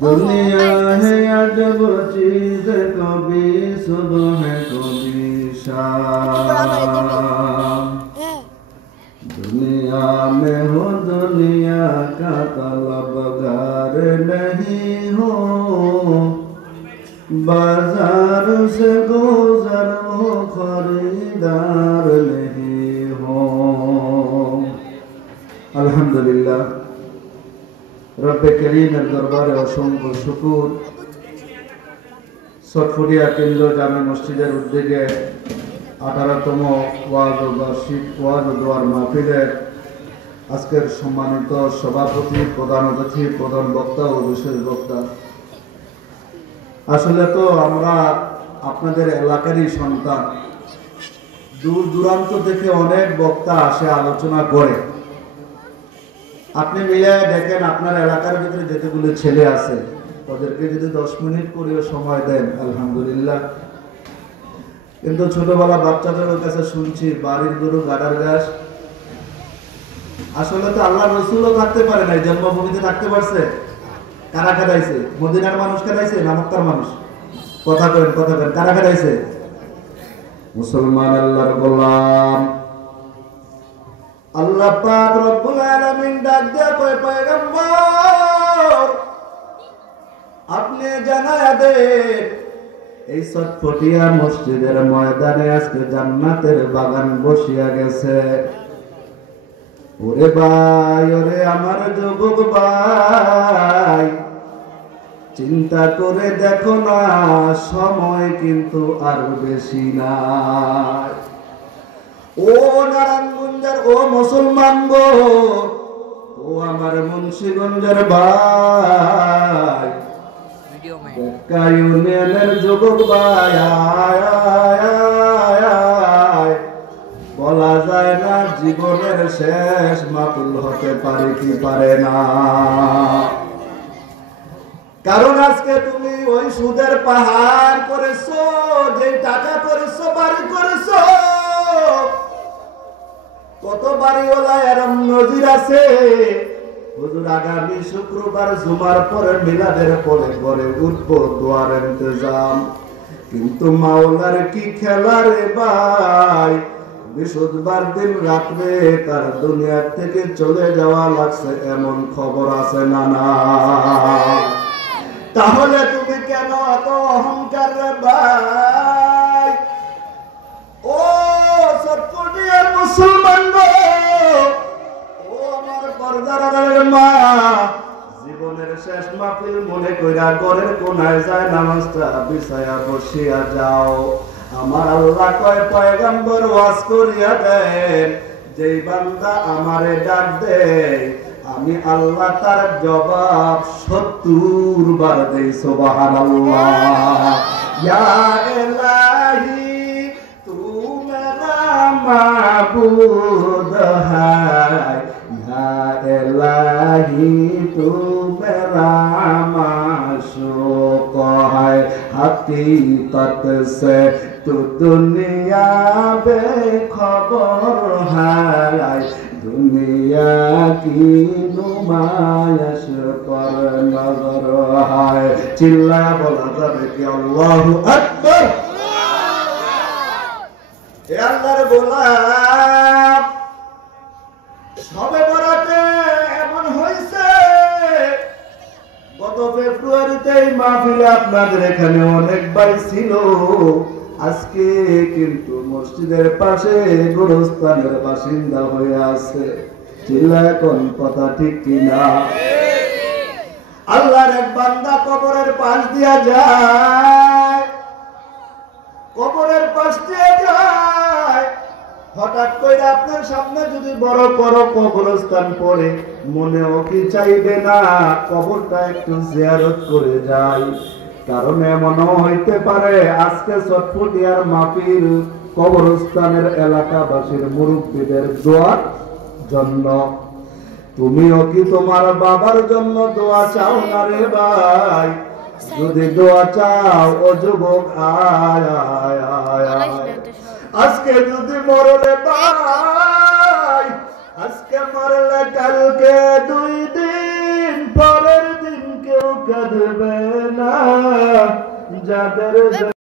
दुनिया है अजब चीज कभी सुबह है कभी शाम दुनिया में हो दुनिया का तलबगार नहीं हो बाजार से गुजर हो खरीदार नहीं हो। अल्हम्दुलिल्लाह रब्बे करीमेर दरबारे असंख्य शुकुर। सटफुटिया केंद्र जामे मस्जिदेर उद्योगे 18तम ওয়াজ ও বার্ষিক ওয়াজ ও দোয়ার মাহফিলের আজকের সম্মানিত সভাপতি, প্রধান অতিথি, প্রধান বক্তা ও বিশেষ বক্তা, আসলে তো আমরা আপনাদের এলাকারই সন্তান। দূর দূরান্ত থেকে অনেক বক্তা আসে, আলোচনা করে। আপনি মিলে দেখেন আপনার এলাকার ভিতরে যেতেগুলো ছেলে আছে তাদেরকে যদি 10 মিনিট করেও সময় দেন আলহামদুলিল্লাহ। কিন্তু ছোটবেলা বাচ্চাদের কাছে শুনছি বাড়ির গরু গাডার ঘাস। আসলে তো আল্লাহ রসুলও থাকতে পারে নাই, জন্মভূমিতে থাকতে পারছে। কারা কাটাইছে? মদিনার মানুষ কাটাইছে না মক্কার মানুষ? কথা করেন কারা কাটাইছে? মুসলমান আল্লাহর গোলাম। আল্লাহ পাক রব্বুল আলামিন ডাক দিয়া কয়, পয়গম্বর আপনি জানায়া দেন এই সটফটিয়া মসজিদের ময়দানে আজকে জান্নাতের বাগান বসিয়া গেছে। ওরে ভাই, ওরে আমার যুবক ভাই, চিন্তা করে দেখো না, সময় কিন্তু আর বেশি নাই। ও নারায়ণগঞ্জের ও মুসলমান গো, ও আমার মুন্সিগঞ্জের ভাই, ইউনিয়নের যুবক ভাই, বলা যায় না জীবনের শেষ মাতুল হতে পারে কি পারে না। কারণ আজকে তুমি ওই সুদের পাহাড় করেছো, যে টাকা করেছো, বাড়ি করেছো, কত বাড়িওয়ালা এরম নজির আছে। হুজুর আগামী শুক্রবার জুমার পরে মিলাদের পরে ঘরে উঠবো, দোয়ার ইন্তজাম। কিন্তু মাওলার কি খেলা রে ভাই, বৃহস্পতিবার দিন রাত্রে তার দুনিয়া থেকে চলে যাওয়া লাগছে, এমন খবর আছে না না? তাহলে তুমি কেন এত অহংকার রে ভাই? ও সটফটিয়ার মুসলমান গো, ও আমার পর্দার মা, জীবনের শেষ মাহফিল মনে কইরা ঘরের কোনায় যায় নামাজটা বিছায়া বসিয়া যাও। আমার আল্লাহ কয়, পয়গম্বর ওয়াজ করিয়া দেন, যেই বান্দা আমারে ডাক দেয় আমি আল্লাহ তার জবাব 70 বার দেই। সুবহানাল্লাহ। ইয়া ইলাহি তু মেরা মাবুদ হায়, ইয়া ইলাহি তু মেরা মাশুক হায়, हकीकत से तू दुनिया बेखबर है, दुनिया की नुमाइश पर नजर है। चिल्ला बोला जाए कि अल्लाहु अकबर। ए अल्लाहर गोलाम, সবে বরাতে এমন হইছে, গত ফেব্রুয়ারিতে মাহফিলে আপনাদের এখানে অনেক ভাই ছিল, আজকে কিন্তু মসজিদের পাশে গোরস্থানের বাসিন্দা হয়ে আছে। চিল্লা কোন কথা ঠিক কিনা? আল্লাহর এক বান্দা কবরের পাশ দিয়া যায়, কবরের পাশ দিয়ে যায়, হঠাৎ করে আপনার সামনে যদি বড় বড় কবরস্থান পড়ে, মনেও কি চাইবে না কবরটা একটু জিয়ারত করে যায়? কারণ এমনও হইতে পারে আজকে চটফটিয়ার মাহফিল কবরস্থানের এলাকাবাসীর মুরব্বীদের দোয়ার জন্য। তুমিও কি তোমার বাবার জন্য দোয়া চাও না রে ভাই? যদি দোয়া চাও ও যুবক, আয় আয় আয় আয়, আজকে যদি মরলে ভাই, আজকে মরলে কালকে 2 দিন পর কাঁদবে না যাদের